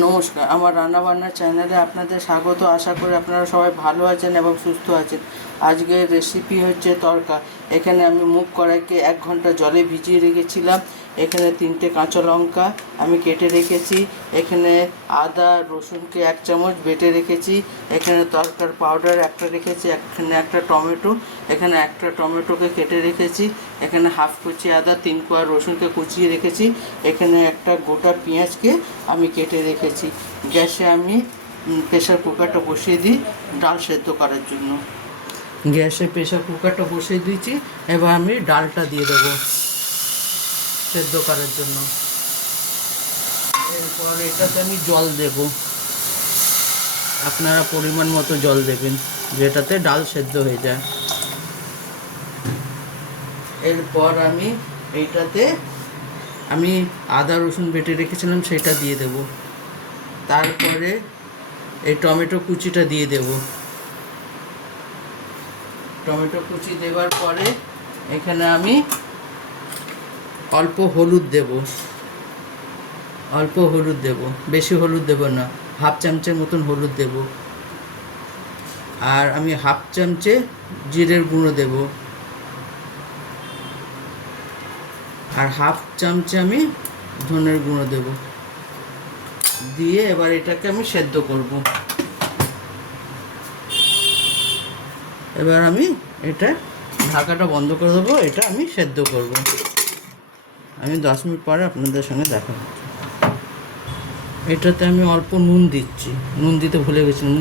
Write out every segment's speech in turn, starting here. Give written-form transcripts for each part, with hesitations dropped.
নমস্কার, আমার রান্নাবান্নার চ্যানেলে আপনাদের স্বাগত। আশা করি আপনারা সবাই ভালো আছেন এবং সুস্থ আছেন। আজকের রেসিপি হচ্ছে তড়কা। এখানে আমি মুগ কড়াইকে 1 ঘন্টা জলে ভিজিয়ে রেখেছিলাম। এখানে 3টে কাঁচা লঙ্কা আমি কেটে রেখেছি। এখানে আদা রসুনকে 1 চামচ বেটে রেখেছি। এখানে তড়কার পাউডার একটা রেখেছি। এখানে একটা টমেটো, এখানে একটা টমেটোকে কেটে রেখেছি। এখানে হাফ কুচি আদা, 3 কোয়া রসুনকে কুচিয়ে রেখেছি। এখানে একটা গোটা পেঁয়াজকে আমি কেটে রেখেছি। গ্যাসে আমি প্রেসার কুকারটা বসিয়ে দিই ডাল সেদ্ধ করার জন্য। গ্যাসে প্রেসার কুকারটা বসিয়ে দিয়েছি। এবার আমি ডালটা দিয়ে দেবো সেদ্ধ করার জন্য। এরপর এটাতে আমি জল দেব। আপনারা পরিমাণ মতো জল দেবেন যেটাতে ডাল সেদ্ধ হয়ে যায়। এরপর আমি এইটাতে আদা রসুন বেটে রেখেছিলাম সেটা দিয়ে দেব। তারপরে এই টমেটো কুচিটা দিয়ে দেব। টমেটো কুচি দেওয়ার পরে এখানে আমি অল্প হলুদ দেব। বেশি হলুদ দেব না, হাফ চামচের মতন হলুদ দেব। আর আমি হাফ চামচে জিরের গুঁড়ো দেব। আর হাফ চামচে আমি ধনের গুঁড়ো দেব। দিয়ে এবার এটাকে আমি সেদ্ধ করব। এবার আমি এটা ঢাকাটা বন্ধ করে দেবো। এটা আমি সেদ্ধ করব। আমি 10 মিনিট পরে আপনাদের সঙ্গে দেখা হচ্ছে। এটাতে আমি অল্প নুন দিচ্ছি, নুন দিতে ভুলে গেছিলাম,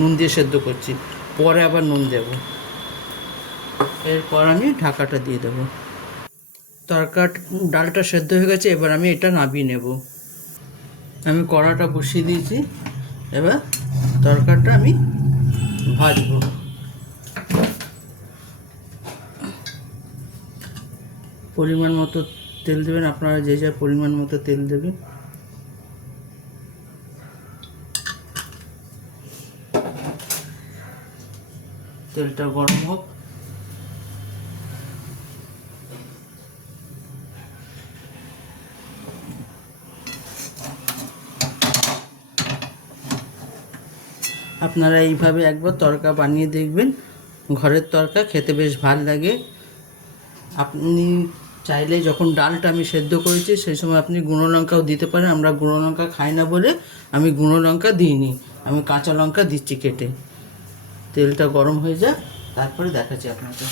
নুন দিয়ে সেদ্ধ করছি, পরে আবার নুন দেব। এরপর আমি ঢাকাটা দিয়ে দেবো। ডালটা সেদ্ধ হয়ে গেছে। এবার আমি এটা নামিয়ে নেব। আমি কড়াটা বসিয়ে দিয়েছি। এবার তরকারিটা আমি ভাজবো। পরিমাণ মতো তেল দেবেন, আপনারা যে যা পরিমাণ মতো তেল দেবেন। তেলটা গরম হোক। আপনারা এইভাবে একবার তড়কা বানিয়ে দেখবেন। ঘরের তড়কা খেতে বেশ ভাল লাগে। আপনি চাইলে যখন ডালটা আমি সেদ্ধ করেছি সেই সময় আপনি গুঁড়ো লঙ্কাও দিতে পারেন। আমরা গুঁড়ো লঙ্কা খাই না বলে আমি গুঁড়ো লঙ্কা দিইনি, আমি কাঁচা লঙ্কা দিচ্ছি কেটে। তেলটা গরম হয়ে যায়, তারপরে দেখাচ্ছি আপনাকে।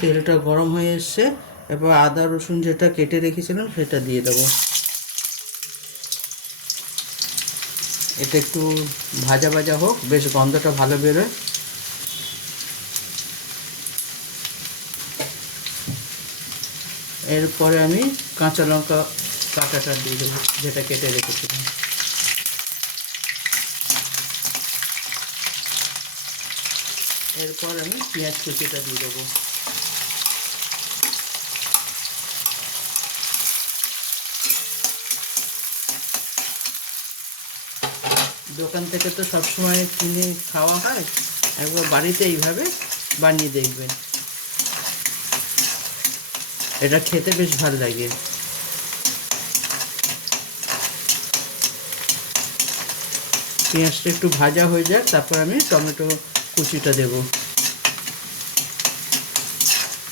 তেলটা গরম হয়ে এসছে। এবার আদা রসুন যেটা কেটে রেখেছিলাম সেটা দিয়ে দেবো। এটা একটু ভাজা ভাজা হোক, বেশ গন্ধটা ভালো বেরোয়। এরপরে আমি কাঁচা লঙ্কা কাটাটা দিয়ে দেবো যেটা কেটে রেখেছিলাম। এরপর আমি পেঁয়াজ কুচিটা দিয়ে দেবো। দোকান থেকে তো সবসময় কিনে খাওয়া হয়, একবার বাড়িতে এইভাবে বানিয়ে দেখবেন। এটা খেতে বেশ ভালো লাগে। পেঁয়াজটা একটু ভাজা হয়ে যাক, তারপর আমি টমেটো কুচিটা দেব।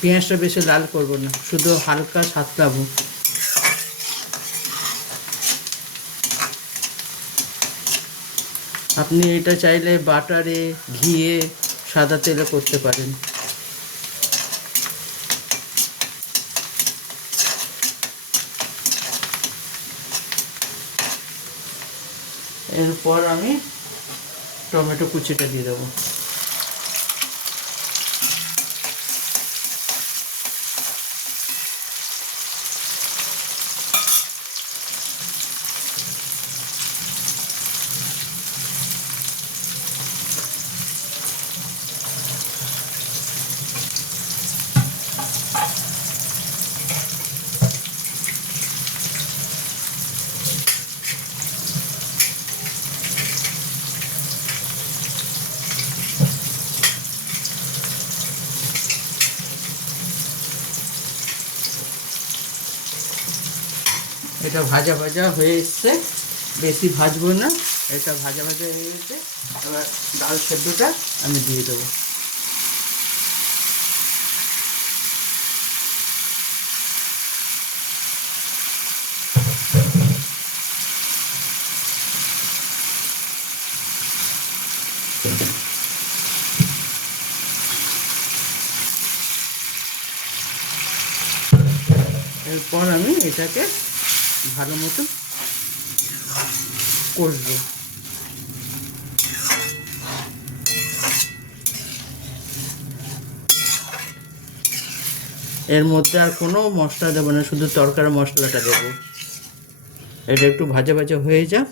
পেঁয়াজটা বেশি লাল করব না, শুধু হালকা সাতলাবো। আপনি এটা চাইলে বাটারে, ঘিয়ে, সাদা তেলে করতে পারেন। এরপর আমি টমেটো কুচিটা দিয়ে দেবো। এটা ভাজা ভাজা হয়ে এসছে, বেশি ভাজবো না, এটা ভাজা ভাজা হয়ে গেছে। এবার ডাল সেদ্ধটা আমি দিয়ে দেবো। এরপর আমি এটাকে ভালো মতো কষবো। এর মধ্যে আর কোনো মশলা দেবো না, শুধু তরকারি মশলাটা দেবো। এটা একটু ভাজা ভাজা হয়ে যাক।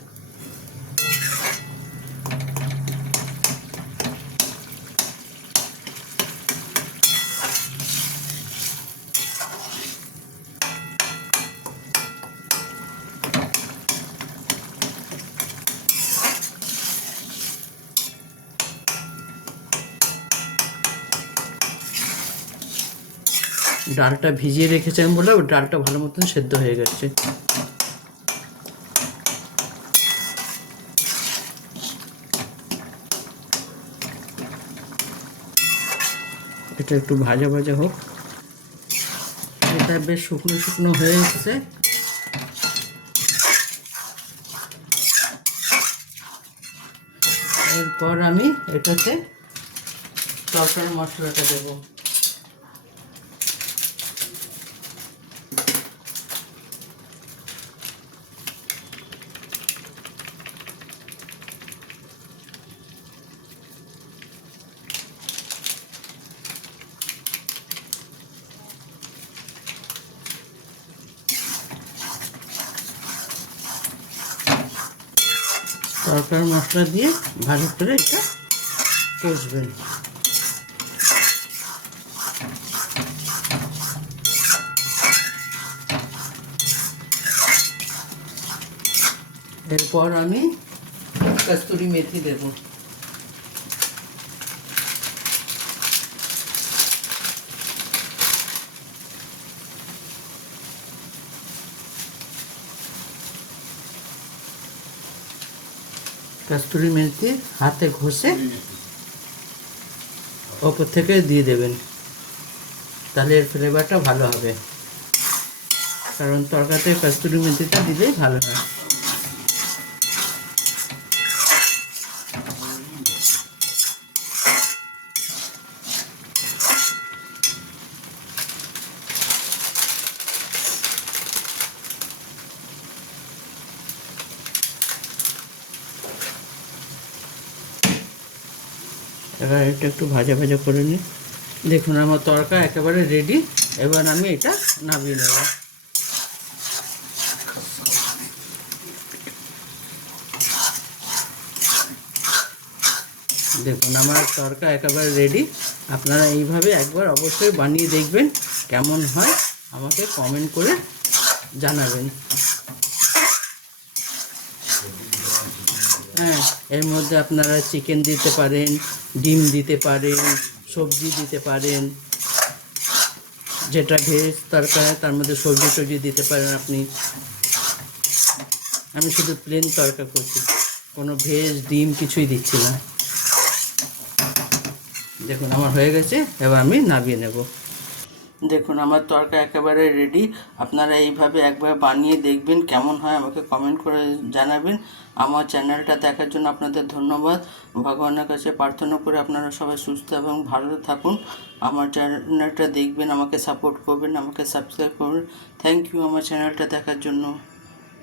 ডালটা ভিজিয়ে রেখেছিলাম বলে ওই ডালটা ভালো মতন সেদ্ধ হয়ে গেছে। এটা একটু ভাজা ভাজা হোক। এটা বেশ শুকনো শুকনো হয়ে এসছে। এরপর আমি এটাতে তরকারি মশলাটা দেবো। তরকারি মশলা দিয়ে ভালো করে এটা কষবেন। এরপর আমি কস্তুরি মেথি দেব। কস্তুরি মেথি হাতে ঘষে ওপর থেকে দিয়ে দেবেন, তাহলে এর ফ্লেভারটা ভালো হবে। কারণ তরকারিতে কস্তুরি মেথিটা দিলেই ভালো হয়। এবার এটা একটু ভাজা ভাজা করে নিই। দেখুন আমার তরকা একেবারে রেডি। এবার আমি এটা নামিয়ে নেব। দেখুন আমার তরকা একেবারে রেডি। আপনারা এইভাবে একবার অবশ্যই বানিয়ে দেখবেন, কেমন হয় আমাকে কমেন্ট করে জানাবেন। হ্যাঁ, এর মধ্যে আপনারা চিকেন দিতে পারেন, ডিম দিতে পারেন, সবজি দিতে পারেন। যেটা ভেজ তরকারি তার মধ্যে সবজি টবজি দিতে পারেন আপনি। আমি শুধু প্লেন তরকা করছি, কোনো ভেজ ডিম কিছুই দিচ্ছি না। দেখুন আমার হয়ে গেছে, এবার আমি নামিয়ে নেব। দেখুন আমার তরকা একেবারে রেডি। আপনারা এইভাবে একবার বানিয়ে দেখবেন, কেমন হয় আমাকে কমেন্ট করে জানাবেন। আমার চ্যানেলটা দেখার জন্য আপনাদের ধন্যবাদ। ভগবানের কাছে প্রার্থনা করে আপনারা সবাই সুস্থ এবং ভালো থাকুন। আমার চ্যানেলটা দেখবেন, আমাকে সাপোর্ট করবেন, আমাকে সাবস্ক্রাইব করবেন। থ্যাংক ইউ আমার চ্যানেলটা দেখার জন্য।